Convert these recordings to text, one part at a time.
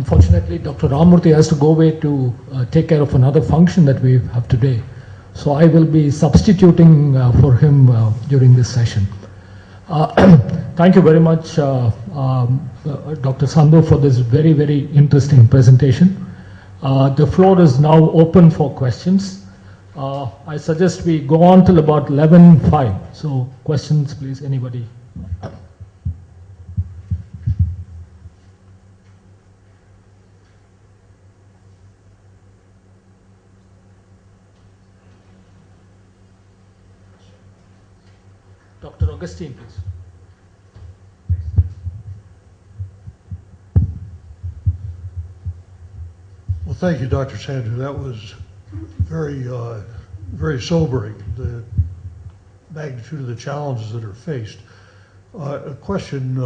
unfortunately, Dr. Ramurthy has to go away to take care of another function that we have today. So I will be substituting for him during this session. Thank you very much, Dr. Sandhu, for this very, very interesting presentation. The floor is now open for questions. I suggest we go on till about 11:05. So questions, please, anybody. Dr. Augustine, please. Well, thank you, Dr. Sandhu. That was very, very sobering, the magnitude of the challenges that are faced. A question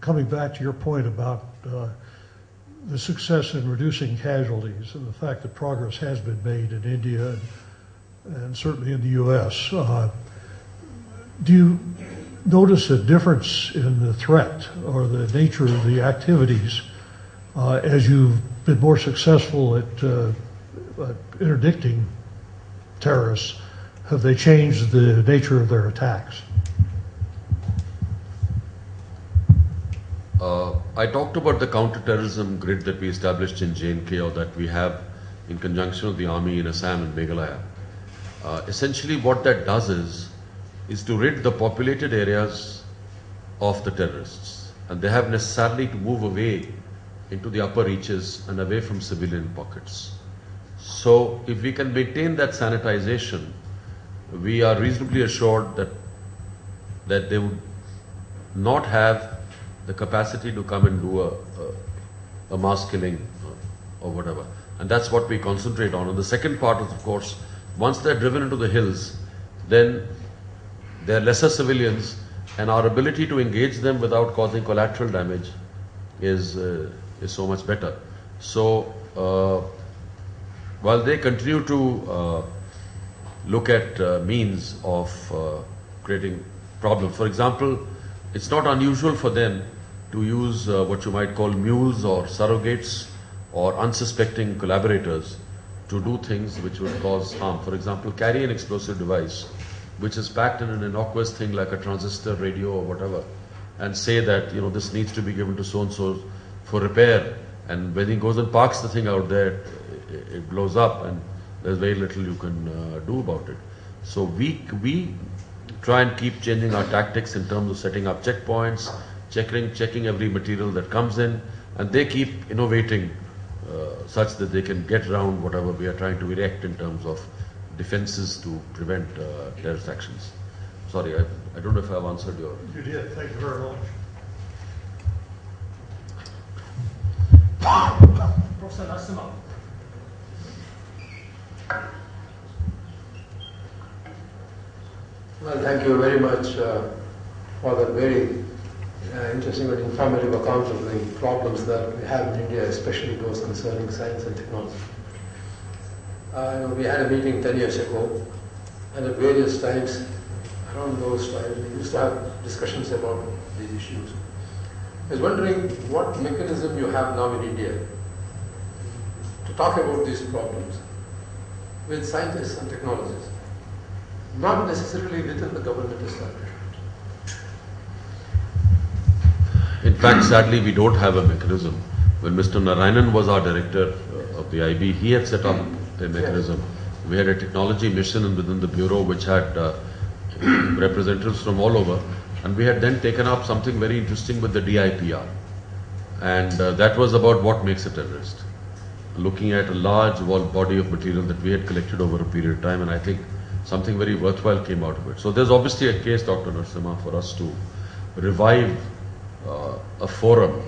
coming back to your point about the success in reducing casualties and the fact that progress has been made in India and certainly in the U.S. Do you notice a difference in the threat or the nature of the activities as you've been more successful at interdicting terrorists? Have they changed the nature of their attacks? I talked about the counterterrorism grid that we established in J&K, or that we have in conjunction with the army in Assam and Meghalaya. Essentially what that does is to rid the populated areas of the terrorists, and they have necessarily to move away into the upper reaches and away from civilian pockets. So if we can maintain that sanitization, we are reasonably assured that they would not have the capacity to come and do a mass killing or whatever. And that's what we concentrate on. And the second part is, of course, once they're driven into the hills, then they're lesser civilians, and our ability to engage them without causing collateral damage is so much better. So while they continue to look at means of creating problems, for example, it's not unusual for them to use what you might call mules or surrogates or unsuspecting collaborators to do things which would cause harm. For example, carry an explosive device which is packed in an innocuous thing like a transistor radio or whatever, and say that, you know, this needs to be given to so-and-so for repair, and when he goes and parks the thing out there, it blows up, and there's very little you can do about it. So we try and keep changing our tactics in terms of setting up checkpoints, checking every material that comes in, and they keep innovating such that they can get around whatever we are trying to erect in terms of defenses to prevent terrorist actions. Sorry, I don't know if I've answered your... You did. Thank you very much. Professor Narasimha. Well, thank you very much for that very interesting and informative account of the problems that we have in India, especially those concerning science and technology. We had a meeting 10 years ago, and at various times, around those times, we used to have discussions about these issues. I was wondering what mechanism you have now in India to talk about these problems with scientists and technologists, not necessarily within the government establishment. In fact, sadly, we don't have a mechanism. When Mr. Narayanan was our director of the IB, he had set up a mechanism. We had a technology mission within the bureau which had representatives from all over, and we had then taken up something very interesting with the DIPR, and that was about what makes a terrorist, looking at a large body of material that we had collected over a period of time, and I think something very worthwhile came out of it. So there's obviously a case, Dr. Narasimha, for us to revive a forum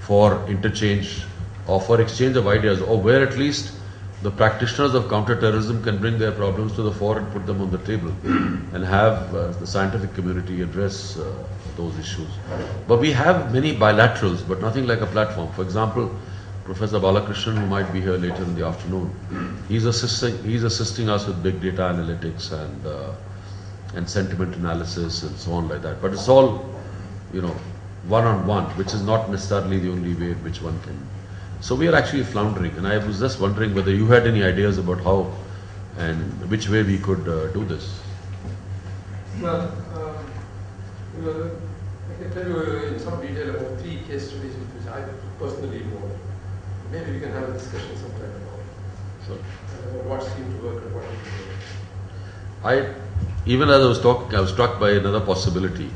for interchange or for exchange of ideas, or where at least the practitioners of counterterrorism can bring their problems to the fore and put them on the table and have the scientific community address those issues. But we have many bilaterals, but nothing like a platform. For example, Professor Balakrishnan, who might be here later in the afternoon, he's assisting us with big data analytics and sentiment analysis and so on like that. But it's all, one-on-one, which is not necessarily the only way in which one can. So we are actually floundering, and I was just wondering whether you had any ideas about how and which way we could do this. Well, I can tell you in some detail about 3 case studies which I personally involved. Maybe we can have a discussion sometime about what seemed to work and what didn't work. Even as I was talking, I was struck by another possibility.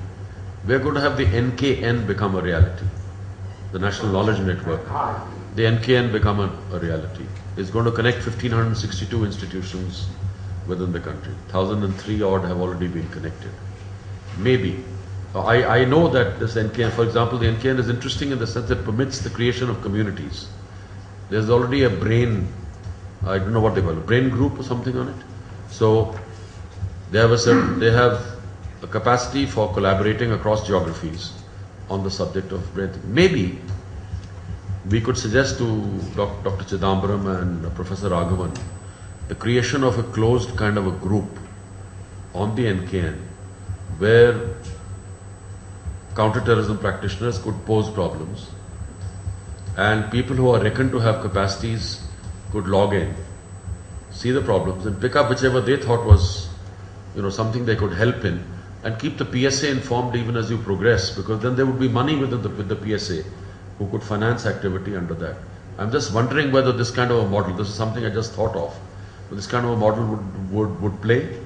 We are going to have the NKN become a reality, the National Knowledge Network. The NKN become a reality. It's going to connect 1,562 institutions within the country. 1,003 odd have already been connected. Maybe. I know that this NKN, for example, the NKN is interesting in the sense that it permits the creation of communities. There's already a brain, I don't know what they call it, brain group or something on it. So they have a capacity for collaborating across geographies on the subject of brain. Maybe we could suggest to Dr. Chidambaram and Professor Raghavan the creation of a closed kind of a group on the NKN where counterterrorism practitioners could pose problems and people who are reckoned to have capacities could log in, see the problems and pick up whichever they thought was something they could help in, and keep the PSA informed even as you progress, because then there would be money with the PSA who could finance activity under that. I'm just wondering whether this kind of a model, this is something I just thought of, but this kind of a model would play.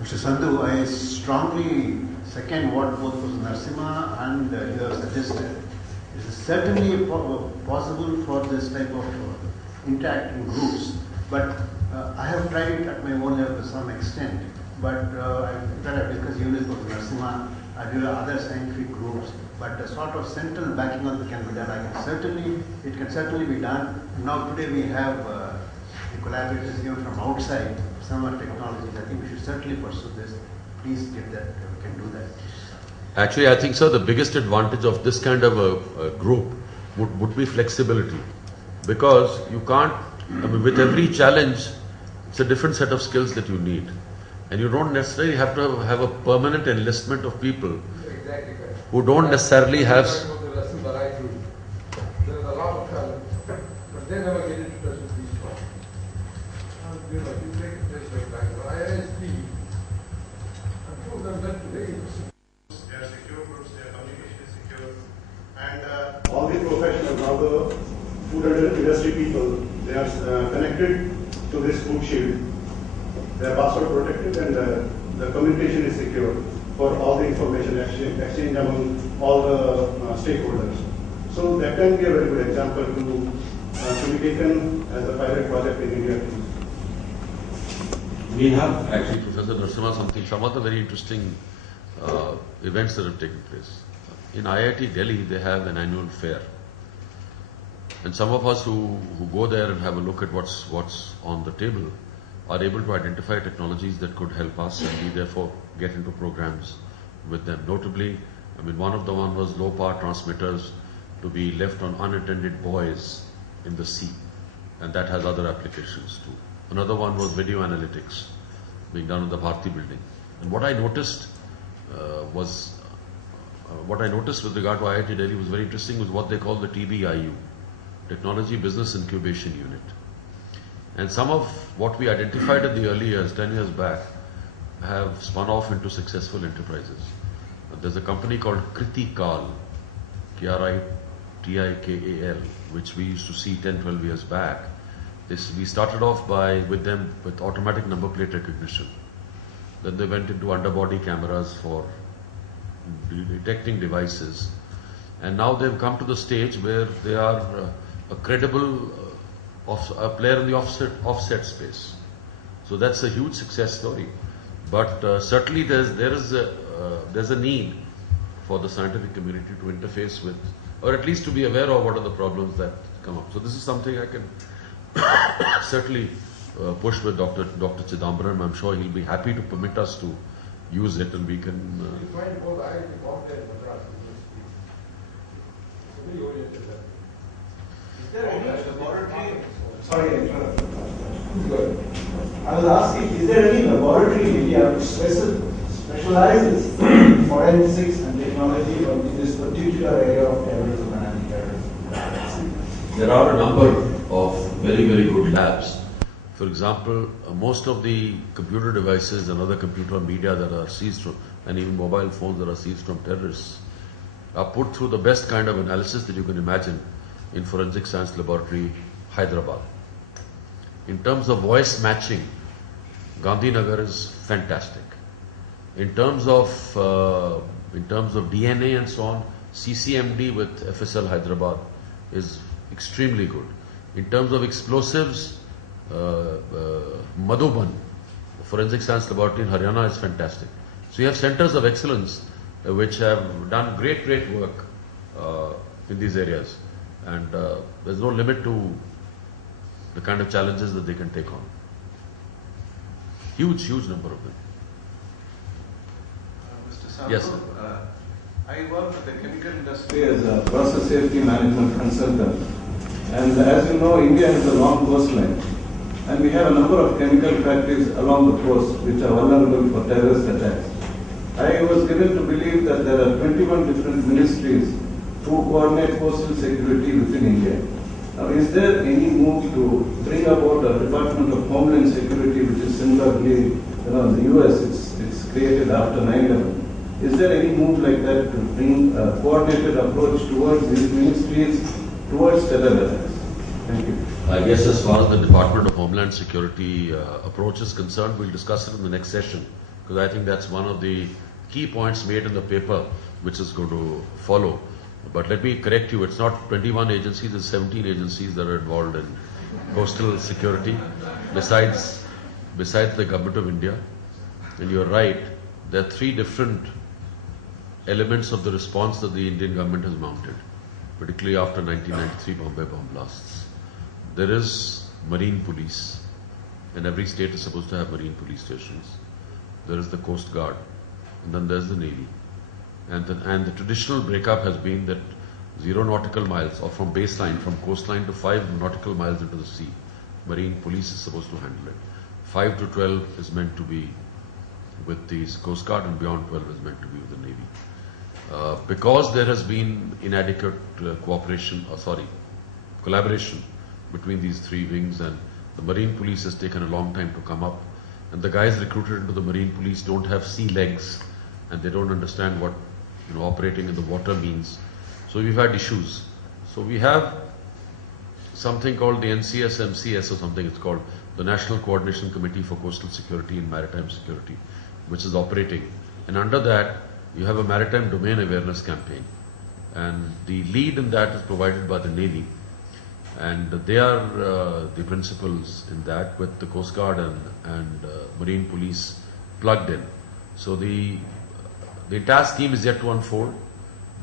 Mr. Sandhu, I strongly second what both Professor Narasimha and you have suggested. It is certainly possible for this type of interacting groups, but I have tried it at my own level to some extent. But I've discussed units with Narasimha, there are other scientific groups, but a sort of central backing on can be done. It can certainly be done. Now today we have the collaborators even from outside, some are technologies. I think we should certainly pursue this. Please get that, we can do that. Actually, I think, sir, the biggest advantage of this kind of a group would be flexibility. Because you can't, with every challenge, it's a different set of skills that you need. And you don't necessarily have to have a permanent enlistment of people who don't necessarily have... There is a lot of talent, but they never get into touch with these ones. You take a place like IISP, I told them that today. They are secure groups, their communication is secure, and all the professionals, all the food and industry people, they are connected to this food shield. They are password protected, and the communication is secure for all the information exchange among all the stakeholders. So that can be a very good example to be taken as a pilot project in India. We have actually, Professor Narasimha, some of the very interesting events that have taken place. In IIT Delhi, they have an annual fair. And some of us who go there and have a look at what's on the table are able to identify technologies that could help us, and we therefore get into programs with them. Notably, one of them was low power transmitters to be left on unattended buoys in the sea, and that has other applications too. Another one was video analytics being done in the Bharti building. And what I noticed with regard to IIT Delhi was very interesting, was what they call the TBIU, Technology Business Incubation Unit. And some of what we identified in the early years, 10 years back, have spun off into successful enterprises. There's a company called Kritikal, Kritikal, which we used to see 10, 12 years back. We started off with them with automatic number plate recognition. Then they went into underbody cameras for detecting devices. And now they've come to the stage where they are a credible a player in the offset space. So that's a huge success story. But certainly there's a need for the scientific community to interface with, or at least to be aware of what are the problems that come up. So this is something I can certainly push with Dr. Chidambaram. I'm sure he'll be happy to permit us to use it, and we can... You find both IIT Bombay and Madras very oriented. Is there any laboratory? Sorry, I was asking, is there any laboratory in India which specializes specializes forensics and technology in this particular area of terrorism and anti-terrorism? There are a number of very, very good labs. For example, most of the computer devices and other computer media that are seized from, and even mobile phones that are seized from terrorists, are put through the best kind of analysis that you can imagine in Forensic Science Laboratory, Hyderabad. In terms of voice matching, Gandhinagar is fantastic. In terms of DNA and so on, CCMD with FSL Hyderabad is extremely good. In terms of explosives, Madhuban, Forensic Science Laboratory in Haryana is fantastic. So you have centers of excellence which have done great work in these areas, and there's no limit to the kind of challenges that they can take on. Huge number of them. Mr. Sandhu, Yes, sir. I work with the chemical industry as a process safety management consultant. And as you know, India has a long coastline. And we have a number of chemical factories along the coast which are vulnerable for terrorist attacks. I was given to believe that there are 21 different ministries who coordinate coastal security within India. Now, is there any move to bring about a Department of Homeland Security, which is similarly, in the US, it's created after 9/11. Is there any move like that to bring a coordinated approach towards these ministries, towards terror attacks? Thank you. I guess as far as the Department of Homeland Security approach is concerned, we'll discuss it in the next session, because I think that's one of the key points made in the paper which is going to follow. But let me correct you, it's not 21 agencies, it's 17 agencies that are involved in coastal security, besides the Government of India. And you're right, there are three different elements of the response that the Indian government has mounted, particularly after 1993 Bombay bomb blasts. There is Marine Police, and every state is supposed to have Marine Police stations. There is the Coast Guard, and then there's the Navy. And the traditional breakup has been that 0 nautical miles, or from baseline, from coastline to 5 nautical miles into the sea, Marine Police is supposed to handle it. 5 to 12 is meant to be with the Coast Guard, and beyond 12 is meant to be with the Navy. Because there has been inadequate collaboration between these three wings, and the Marine Police has taken a long time to come up, and the guys recruited into the Marine Police don't have sea legs, and they don't understand what operating in the water means. So we've had issues. So we have something called the NCS-MCS, or something it's called, the National Coordination Committee for Coastal Security and Maritime Security, which is operating. And under that, you have a maritime domain awareness campaign. And the lead in that is provided by the Navy. And they are the principals in that, with the Coast Guard and Marine Police plugged in. So the entire scheme is yet to unfold,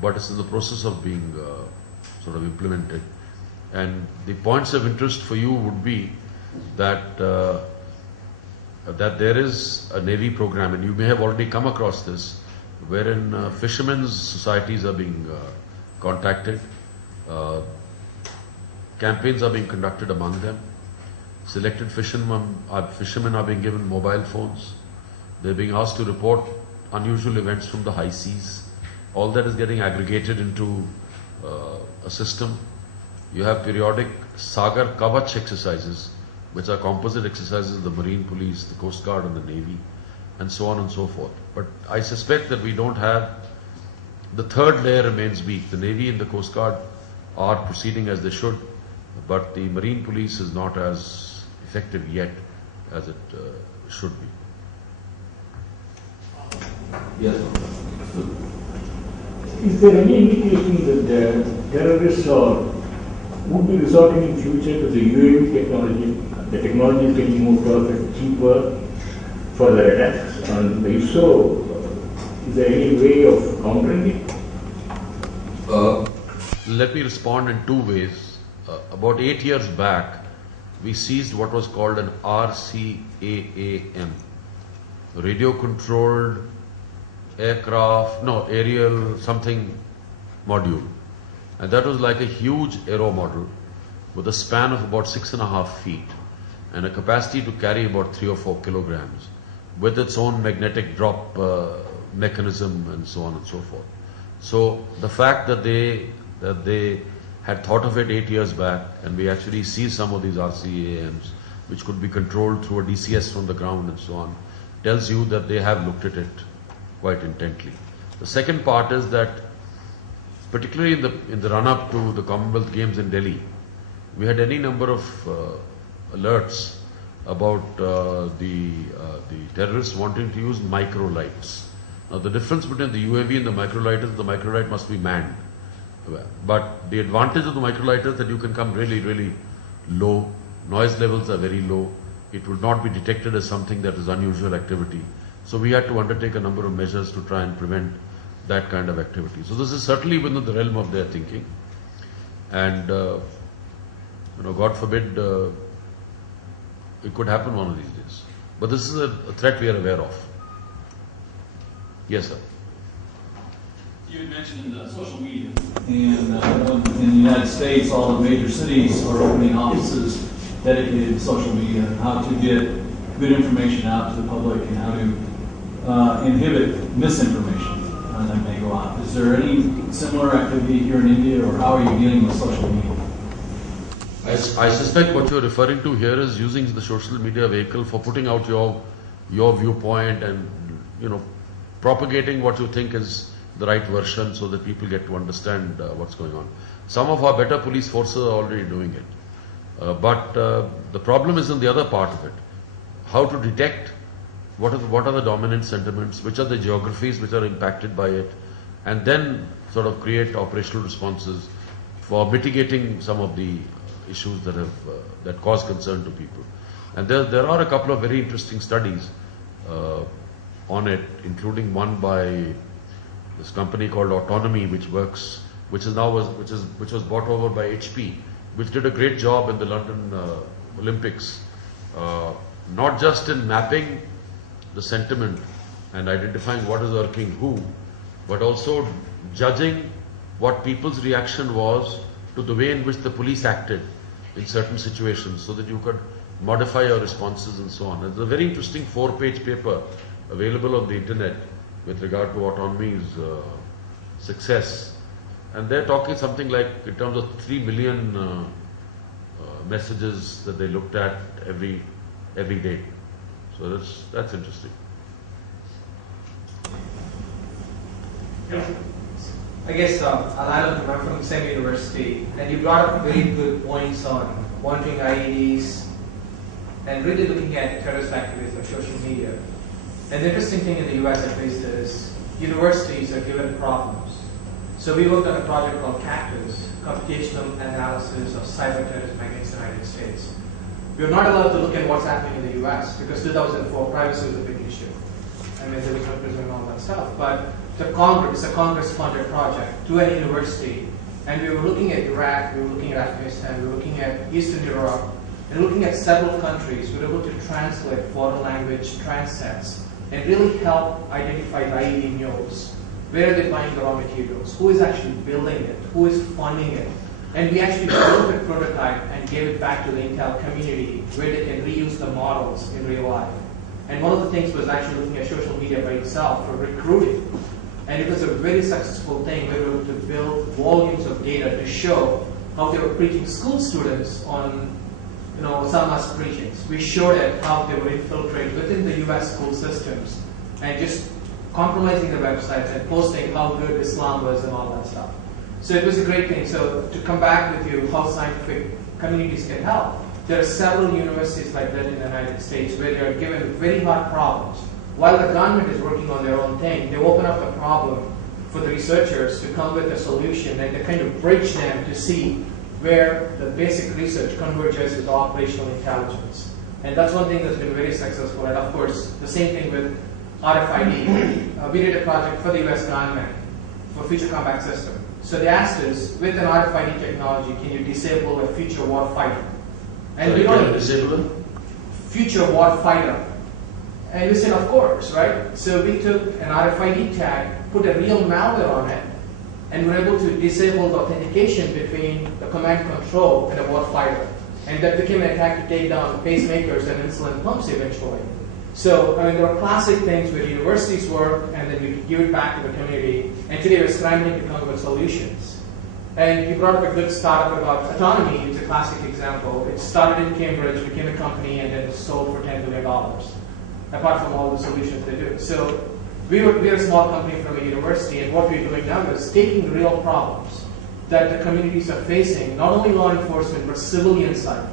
but it's in the process of being sort of implemented. And the points of interest for you would be that that there is a Navy program, and you may have already come across this, wherein fishermen's societies are being contacted. Campaigns are being conducted among them. Selected fishermen are being given mobile phones. They're being asked to report unusual events from the high seas. All that is getting aggregated into a system. You have periodic Sagar Kavach exercises, which are composite exercises of the Marine Police, the Coast Guard and the Navy, and so on and so forth. But I suspect that we don't have, the third layer remains weak. The Navy and the Coast Guard are proceeding as they should, but the Marine Police is not as effective yet as it should be. Yes. Is there any indication that the terrorists would be resorting in future to the UAV technology? The technology is getting more perfect, cheaper for their attacks. And if so, is there any way of countering it? Let me respond in two ways. About 8 years back, we seized what was called an RCAAM, radio-controlled aerial something module. And that was like a huge aero model with a span of about 6.5 feet and a capacity to carry about 3 or 4 kilograms with its own magnetic drop mechanism and so on and so forth. So the fact that they had thought of it 8 years back, and we actually see some of these RCAMs which could be controlled through a DCS from the ground and so on, tells you that they have looked at it quite intently. The second part is that, particularly in the run-up to the Commonwealth Games in Delhi, we had any number of alerts about the terrorists wanting to use microlights. Now the difference between the UAV and the microlight is the microlight must be manned. But the advantage of the microlight is that you can come really, really low. Noise levels are very low. It will not be detected as something that is unusual activity. So we had to undertake a number of measures to try and prevent that kind of activity. So this is certainly within the realm of their thinking. And, God forbid, it could happen one of these days. But this is a threat we are aware of. Yes, sir. You had mentioned social media. And in the United States, all the major cities are opening offices dedicated to social media and how to get good information out to the public and how to inhibit misinformation that may go out. Is there any similar activity here in India, or how are you dealing with social media? I suspect what you're referring to here is using the social media vehicle for putting out your viewpoint and, propagating what you think is the right version so that people get to understand what's going on. Some of our better police forces are already doing it. But the problem is in the other part of it. How to detect what are the dominant sentiments, which are the geographies which are impacted by it, and then sort of create operational responses for mitigating some of the issues that cause concern to people. And there are a couple of very interesting studies on it, including one by this company called Autonomy, which was bought over by HP, which did a great job in the London Olympics, not just in mapping the sentiment and identifying what is irking who, but also judging what people's reaction was to the way in which the police acted in certain situations, so that you could modify your responses and so on. It's a very interesting 4-page paper available on the internet with regard to Autonomy's success. And they're talking something like in terms of 3 million messages that they looked at every day. So that's interesting. I guess I'm from the same university, and you brought up very good points on monitoring IEDs and really looking at terrorist activities on social media. And the interesting thing in the US at least is universities are given problems. So we worked on a project called Cactus, computational analysis of cyber terrorism against the United States. We were not allowed to look at what's happening in the US because 2004 privacy was a big issue. I mean, there was no prison and all that stuff. But the Congress, a Congress-funded project to a university, and we were looking at Iraq, we were looking at Afghanistan, we were looking at Eastern Europe, and looking at several countries. We were able to translate foreign language transets and really help identify the IED nodes. Where are they buying the raw materials? Who is actually building it? Who is funding it? And we actually built a prototype and gave it back to the Intel community where they can reuse the models in real life. And one of the things was actually looking at social media by itself for recruiting. And it was a very successful thing. We were able to build volumes of data to show how they were preaching school students on Osama's preachings. We showed it how they were infiltrated within the US school systems and just compromising the websites and posting how good Islam was and all that stuff. So it was a great thing. So to come back with you how scientific communities can help, there are several universities like that in the United States where they are given very hard problems. While the government is working on their own thing, they open up the problem for the researchers to come with a solution and to kind of bridge them to see where the basic research converges with operational intelligence. And that's one thing that's been very successful. And of course, the same thing with RFID. We did a project for the US government for future combat system. So they asked us, with an RFID technology, can you disable a future war fighter? And we don't disable it? Future war fighter. And we said, of course, right? So we took an RFID tag, put a real malware on it, and we're able to disable the authentication between the command control and a war fighter. And that became an attack to take down pacemakers and insulin pumps eventually. So, I mean, there are classic things where universities work and then we give it back to the community, and today we're scrambling to come up with solutions. And you brought up a good startup about autonomy. It's a classic example. It started in Cambridge, became a company, and then sold for $10 billion, apart from all the solutions they do. So we're a small company from a university, and what we're doing now is taking real problems that the communities are facing, not only law enforcement, but civilian side,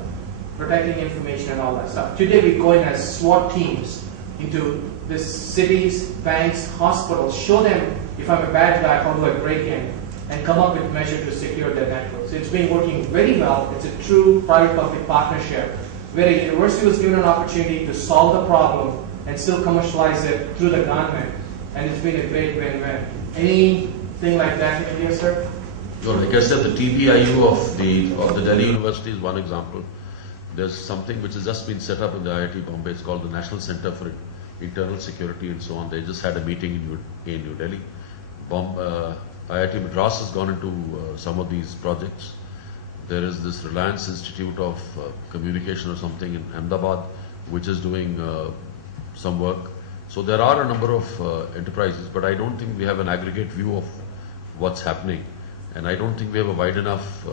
protecting information and all that stuff. Today we go in as SWAT teams into the cities, banks, hospitals, show them if I'm a bad guy, how do I break in, and come up with measures to secure their networks. It's been working very well. It's a true private-public partnership where a university was given an opportunity to solve the problem and still commercialize it through the government, and it's been a great win-win. Anything like that in India, sir? So, like I said, the TBIU of the Delhi University is one example. There's something which has just been set up in the IIT Bombay. It's called the National Center for Internal Security and so on. They just had a meeting in New Delhi. IIT Madras has gone into some of these projects. There is this Reliance Institute of Communication or something in Ahmedabad, which is doing some work. So there are a number of enterprises, but I don't think we have an aggregate view of what's happening. And I don't think we have a wide enough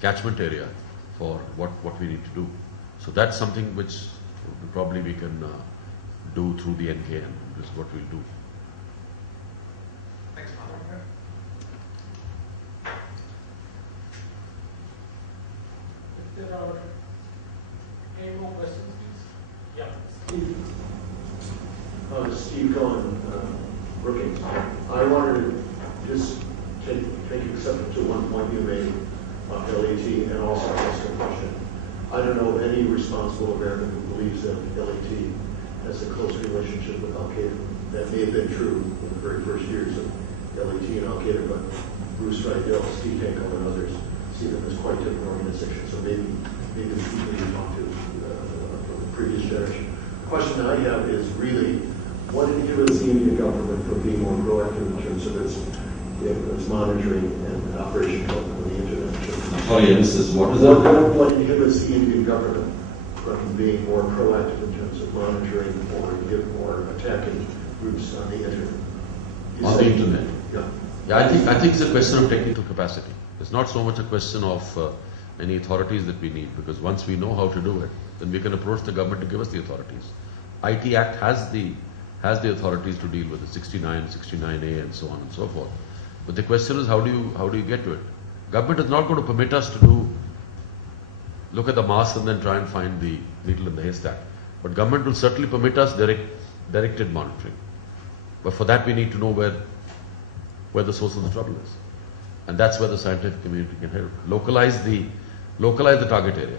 catchment area for what we need to do. So that's something which probably we can do through the NKN. This is what we'll do. Thanks, Monica. If there are any more questions, please. Yeah. Steve Cohen, Brookings. I wanted to just take exception to one point you made about LAT and also ask a question. I don't know of any responsible American who believes that LAT has a close relationship with Al-Qaeda. That may have been true in the very first years of LAT and Al-Qaeda, but Bruce Rydell, Steve Hankel, and others see them as quite different organizations. So maybe the people you talked to from the previous generation. The question I have is really, what inhibits the Indian government from being more proactive in terms of its monitoring and operation of the internet? Sorry, this is what is that? What inhibits the Indian government from being more proactive in terms of monitoring or attacking groups on the internet? On the internet? Yeah. Yeah, I think it's a question of technical capacity. It's not so much a question of any authorities that we need, because once we know how to do it, then we can approach the government to give us the authorities. IT Act has the authorities to deal with it, 69, 69A, and so on and so forth. But the question is, how do you get to it? Government is not going to permit us to look at the mass and then try and find the needle in the haystack. But government will certainly permit us directed monitoring. But for that we need to know where the source of the trouble is. And that's where the scientific community can help. Localize the target area.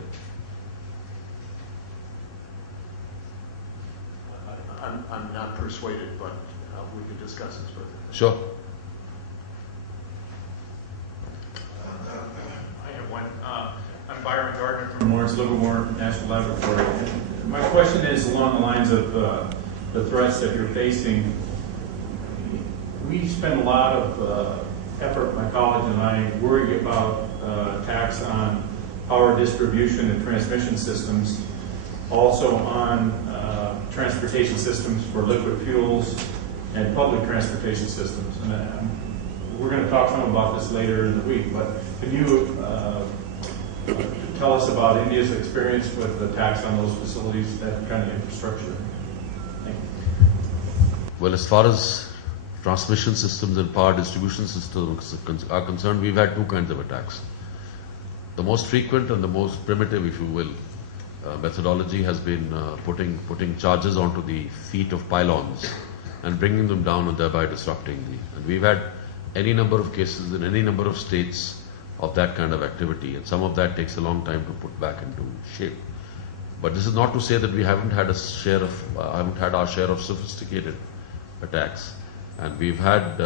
I'm not persuaded, but we can discuss this further. Sure. I have one. I'm Byron Gardner from Lawrence Livermore National Laboratory. My question is along the lines of the threats that you're facing. We spend a lot of effort, my college and I, worry about attacks on power distribution and transmission systems, also on transportation systems for liquid fuels and public transportation systems. And we're going to talk some about this later in the week, but can you tell us about India's experience with attacks on those facilities, that kind of infrastructure? Thank you. Well, as far as transmission systems and power distribution systems are concerned, we've had two kinds of attacks. The most frequent and the most primitive, if you will, methodology has been putting charges onto the feet of pylons and bringing them down and thereby disrupting and we've had any number of cases in any number of states of that kind of activity, and some of that takes a long time to put back into shape. But this is not to say that we haven't had our share of sophisticated attacks, and we've had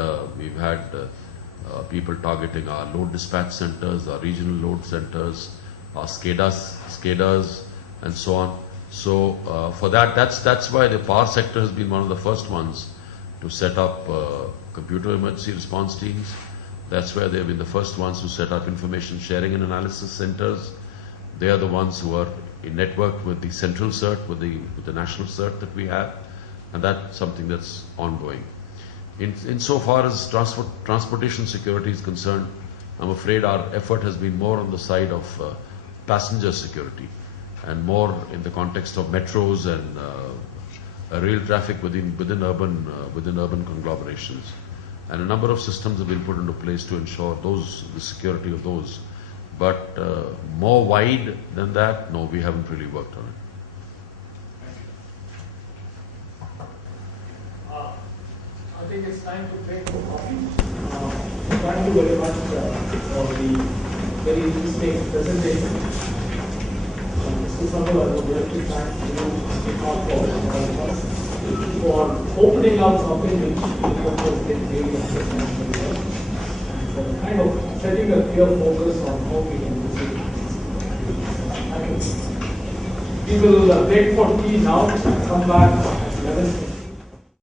people targeting our load dispatch centers, our regional load centers, our SCADAs, and so on. So for that's why the power sector has been one of the first ones to set up computer emergency response teams. That's where they've been the first ones to set up information sharing and analysis centers. They are the ones who are in network with the central CERT, with the national CERT that we have, and that's something that's ongoing. Insofar as transportation security is concerned, I'm afraid our effort has been more on the side of passenger security and more in the context of metros and rail traffic within urban conglomerations. And a number of systems have been put into place to ensure the security of those. But more wide than that, no, we haven't really worked on it. I think it's time to break for coffee. Thank you very much for the very interesting presentation. Mr. Sandhu, I would like to thank you for opening up something which we hope can really understand and for kind of setting a clear focus on how we can proceed. Thank you. We will break for tea now and come back at 11.